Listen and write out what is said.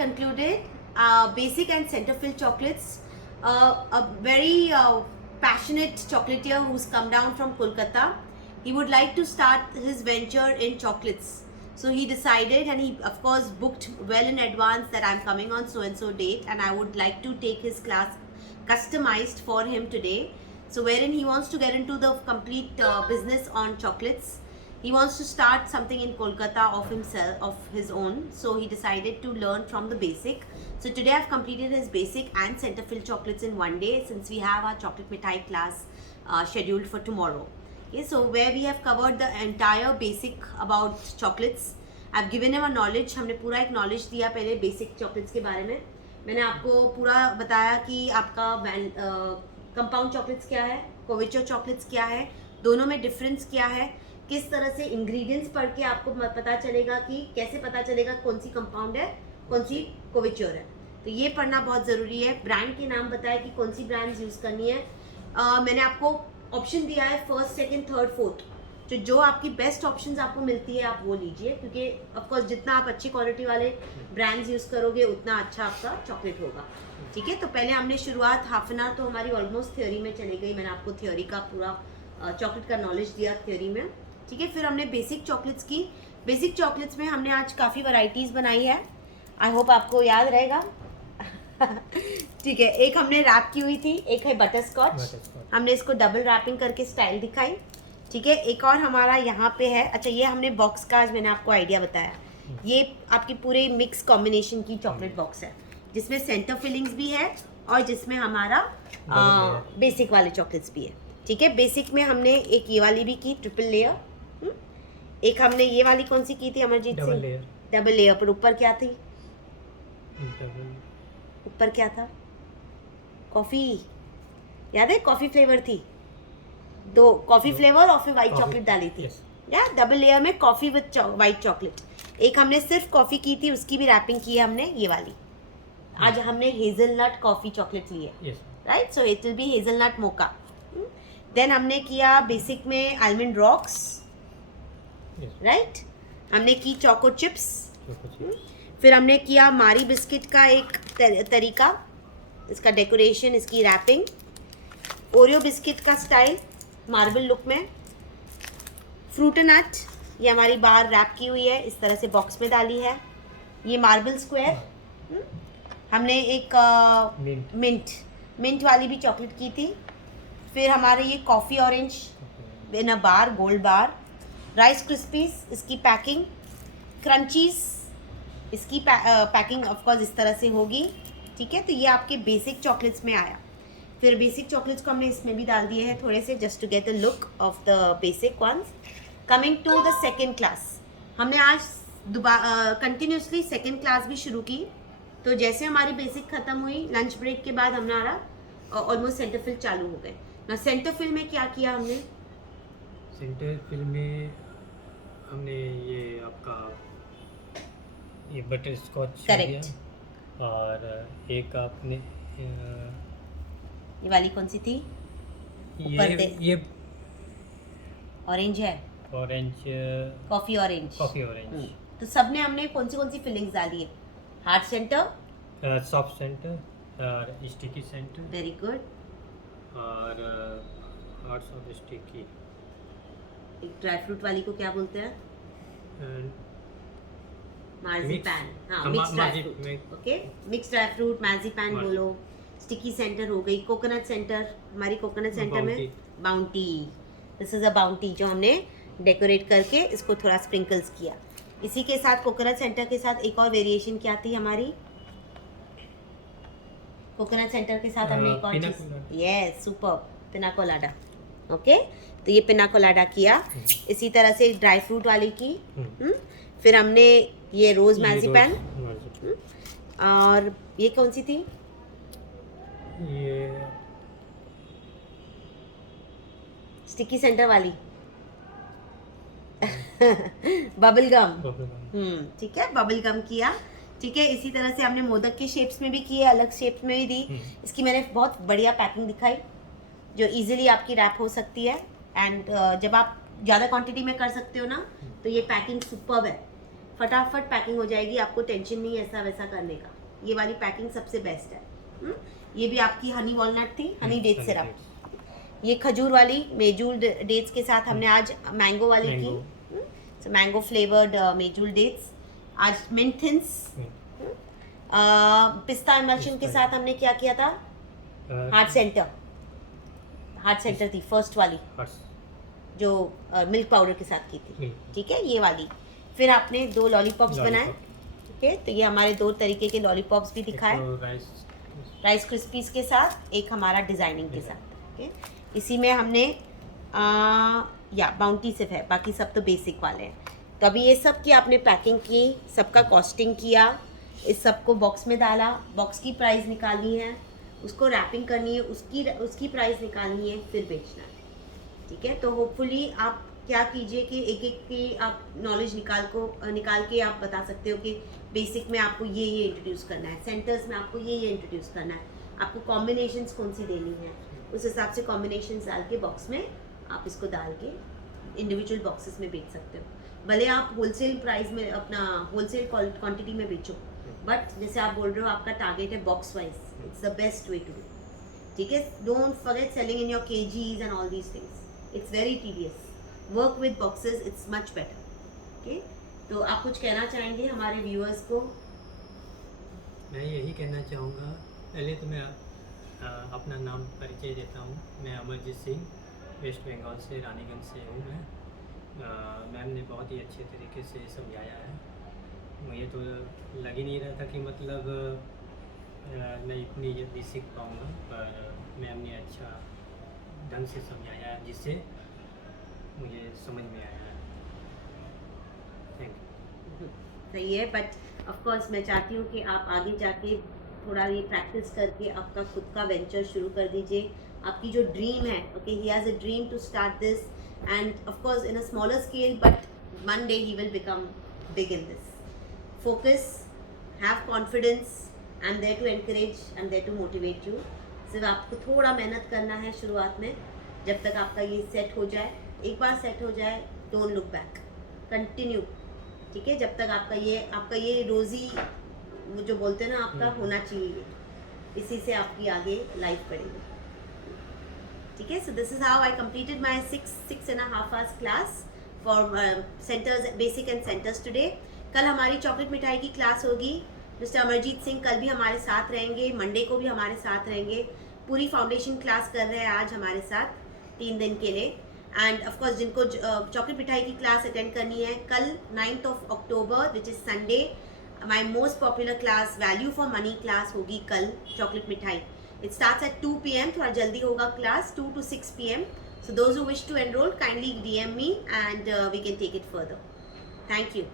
concluded basic and center fill chocolates. A very passionate chocolatier who's come down from Kolkata. He would like to start his venture in chocolates. So he decided, and he of course booked well in advance, that I'm coming on so and so date and I would like to take his class customized for him today. So wherein he wants to get into the complete business on chocolates. He wants to start something in Kolkata of himself, of his own. So he decided to learn from the basic. So today I've completed his basic and center fill chocolates in one day, since we have our chocolate mithai class scheduled for tomorrow. Okay, so where we have covered the entire basic about chocolates. I've given him a knowledge. हमने पूरा एक knowledge दिया पहले basic chocolates के बारे में. मैंने आपको पूरा बताया कि आपका कंपाउंड चॉकलेट्स क्या है, कोविचो चॉकलेट्स क्या है, दोनों में डिफरेंस क्या है, किस तरह से इंग्रेडिएंट्स पढ़ के आपको पता चलेगा कि कैसे पता चलेगा कौन सी कंपाउंड है, कौन सी कोविचोर है. तो ये पढ़ना बहुत ज़रूरी है. ब्रांड के नाम बताया कि कौन सी ब्रांड्स यूज़ करनी है. मैंने आपको ऑप्शन दिया है फर्स्ट, सेकंड, थर्ड, फोर्थ. जो आपकी बेस्ट ऑप्शंस आपको मिलती है आप वो लीजिए, क्योंकि ऑफकोर्स जितना आप अच्छी क्वालिटी वाले ब्रांड्स यूज़ करोगे उतना अच्छा आपका चॉकलेट होगा. ठीक है, तो पहले हमने शुरुआत हाफ एन आवर तो हमारी ऑलमोस्ट थ्योरी में चली गई. मैंने आपको थ्योरी का पूरा चॉकलेट का नॉलेज दिया थ्योरी में. ठीक है, फिर हमने बेसिक चॉकलेट्स की. बेसिक चॉकलेट्स में हमने आज काफ़ी वैरायटीज़ बनाई है. आई होप आपको याद रहेगा. ठीक है, एक हमने रैप की हुई थी, एक है बटर स्कॉच. हमने इसको डबल रैपिंग करके स्टाइल दिखाई. ठीक है, एक और हमारा यहाँ पे है. अच्छा, ये हमने बॉक्स का आज मैंने आपको आइडिया बताया. ये आपकी पूरे मिक्स कॉम्बिनेशन की चॉकलेट बॉक्स है, जिसमें सेंटर फिलिंग्स भी है और जिसमें हमारा बेसिक वाले चॉकलेट्स भी है. ठीक है, बेसिक में हमने एक ये वाली भी की ट्रिपल लेयर. एक हमने ये वाली कौन सी की थी अमरजीत सिंह? Double layer. पर ऊपर क्या थी? ऊपर क्या था? कॉफ़ी. याद है? कॉफ़ी फ्लेवर थी. दो कॉफ़ी फ्लेवर और फिर वाइट चॉकलेट डाली थी. या डबल लेयर में कॉफ़ी विद वाइट चॉकलेट. एक हमने सिर्फ कॉफ़ी की थी, उसकी भी रैपिंग की है हमने, ये वाली. आज हमने हेज़लनट कॉफ़ी चॉकलेट ली है, right. So it will be hazelnut mocha. Then हमने किया बेसिक में आलमंड रॉक्स, राइट. हमने की चोको चिप्स. फिर हमने किया मारी बिस्किट का एक तरीका, इसका डेकोरेशन, इसकी रैपिंग. ओरियो बिस्किट का स्टाइल मार्बल लुक में. फ्रूट नट, ये हमारी बार रैप की हुई है, इस तरह से बॉक्स में डाली है. ये मार्बल स्क्वायर. हमने एक मिंट वाली भी चॉकलेट की थी. फिर हमारे ये coffee orange in a bar, gold bar. Rice crispies, इसकी पैकिंग. क्रंचीज, इसकी पैकिंग ऑफकोर्स इस तरह से होगी. ठीक है, तो ये आपके बेसिक चॉकलेट्स में आया. फिर बेसिक चॉकलेट्स को हमने इसमें भी डाल दिए हैं थोड़े से, just to get the look of the basic ones. Coming to the second class, हमने आज कंटिन्यूसली सेकेंड क्लास भी शुरू की. तो जैसे हमारी बेसिक ख़त्म हुई, लंच ब्रेक के बाद हमारा ऑलमोस्ट सेंटर फिल चालू हो गए ना. सेंटर फिल में क्या किया हमने? सेंटर फिल में हमने ये आपका ये बटर स्कॉच करेक्ट. और एक आपने ये वाली कौन सी थी? ये ऑरेंज है, ऑरेंज, कॉफ़ी ऑरेंज. तो सब में हमने कौन सी फिलिंग्स डाली है? हार्ड सेंटर, सॉफ्ट सेंटर और स्टिकी सेंटर. Very good. और हार्ड सॉफ्ट स्टिकी. एक ड्राई फ्रूट वाली को क्या बोलते हैं? मार्जिपैन. हाँ, mix dry fruit. Okay, mix dry fruit, marzipan बोलो. स्टिकी सेंटर हो गई. कोकोनट सेंटर, हमारी कोकोनट सेंटर में Bounty. This is a Bounty जो हमने डेकोरेट करके इसको थोड़ा स्प्रिंकल्स किया. इसी के साथ कोकोनट सेंटर के साथ एक और वेरिएशन क्या थी हमारी? कोकोनट सेंटर के साथ हमने एक और चीज़, यस, सुपर, पिना कोलाडा. ओके, तो ये पिना कोलाडा किया. इसी तरह से ड्राई फ्रूट वाली की. फिर हमने ये रोज़ मैजिपैन. और ये कौन सी थी? ये स्टिकी सेंटर वाली. Bubble gum. ठीक है, बबल गम किया. ठीक है, इसी तरह से हमने मोदक के शेप्स में भी किए, अलग शेप्स में भी दी. इसकी मैंने बहुत बढ़िया पैकिंग दिखाई जो इजीली आपकी रैप हो सकती है. एंड जब आप ज़्यादा क्वांटिटी में कर सकते हो ना, तो ये पैकिंग सुपर्ब है. फटाफट पैकिंग हो जाएगी, आपको टेंशन नहीं है ऐसा वैसा करने का। ये वाली पैकिंग सबसे बेस्ट है। ये भी आपकी हनी वॉलनट थी, हनी डेट सिरप। ये खजूर वाली मेजूल डेट्स के साथ हमने आज मैंगो वाली की, मैंगो फ्लेवर्ड मेजूल डेट्स। आज मिंट थिन्स, पिस्ता इमल्शन के साथ हमने क्या किया था, हार्ट सेंटर थी फर्स्ट वाली जो मिल्क पाउडर के साथ की थी, ठीक है, ये वाली। फिर आपने 2 लॉलीपॉप्स बनाए, ठीक है, तो ये हमारे 2 तरीके के लॉलीपॉप्स भी दिखाए, राइस क्रिस्पीज के साथ, एक हमारा डिजाइनिंग के साथ, ठीक है। इसी में हमने या बाउंटी सिर्फ है, बाकी सब तो बेसिक वाले हैं। तो अभी ये सब की आपने पैकिंग की, सबका कॉस्टिंग किया, इस सब को बॉक्स में डाला, बॉक्स की प्राइस निकालनी है, उसको रैपिंग करनी है, उसकी प्राइस निकालनी है, फिर बेचना है, ठीक है। तो होपफुली आप क्या कीजिए कि एक एक की आप नॉलेज निकाल के आप बता सकते हो कि बेसिक में आपको ये इंट्रोड्यूस करना है, सेंटर्स में आपको ये इंट्रोड्यूस करना है, आपको कॉम्बिनेशंस कौन सी देनी है, उस हिसाब से कॉम्बिनेशंस डाल के बॉक्स में आप इसको डाल के इंडिविजुअल बॉक्सेस में बेच सकते हो। भले आप होलसेल प्राइस में अपना होलसेल क्वांटिटी में बेचो, बट जैसे आप बोल रहे हो आपका टारगेट है box wise, it's the best way to do, ठीक है। Don't forget selling in your KGs and all these things, it's very tedious, work with boxes, it's much better, okay. तो आप कुछ कहना चाहेंगे हमारे व्यूअर्स को? मैं यही कहना चाहूँगा, पहले तो मैं अपना नाम परिचय देता हूँ। मैं अमरजीत सिंह, वेस्ट बंगाल से, रानीगंज से हूँ मैं। मैम ने बहुत ही अच्छे तरीके से समझाया है, मुझे तो लग ही नहीं रहा था कि मतलब मैं इतनी जल्दी सीख पाऊँगा, पर मैम ने अच्छा ढंग से समझाया है जिससे मुझे समझ में आया है। Thank you. सही है, बट ऑफ कोर्स मैं चाहती हूँ कि आप आगे जाके थोड़ा ये प्रैक्टिस करके आपका खुद का वेंचर शुरू कर दीजिए। आपकी जो ड्रीम है, okay, he has a dream to start this and of course in a smaller scale, but one day he will become big in this. Focus, have confidence, I am there to encourage, I am there to motivate you. सिर्फ आपको थोड़ा मेहनत करना है शुरुआत में, जब तक आपका ये सेट हो जाए। एक बार सेट हो जाए, डोंट लुक बैक, कंटिन्यू, ठीक है, जब तक आपका ये रोज़ी वो जो बोलते हैं ना आपका होना चाहिए, इसी से आपकी आगे लाइफ बढ़ेगी, ठीक है। So this is how I completed my 6.5 hours class for centres, basic and centres today. कल हमारी चॉकलेट मिठाई की क्लास होगी, मिस्टर अमरजीत सिंह कल भी हमारे साथ रहेंगे, मंडे को भी हमारे साथ रहेंगे। पूरी फाउंडेशन क्लास कर रहे हैं आज हमारे साथ 3 दिन के लिए। एंड ऑफ कोर्स जिनको चॉकलेट मिठाई की क्लास अटेंड करनी है, कल 9th of October which is Sunday, my most popular class value for money class होगी कल, चॉकलेट मिठाई। इट स्टार्ट्स एट 2 PM, थोड़ा जल्दी होगा class, 2 to 6 PM. So those who wish to enroll, kindly DM me and we can take it further. Thank you.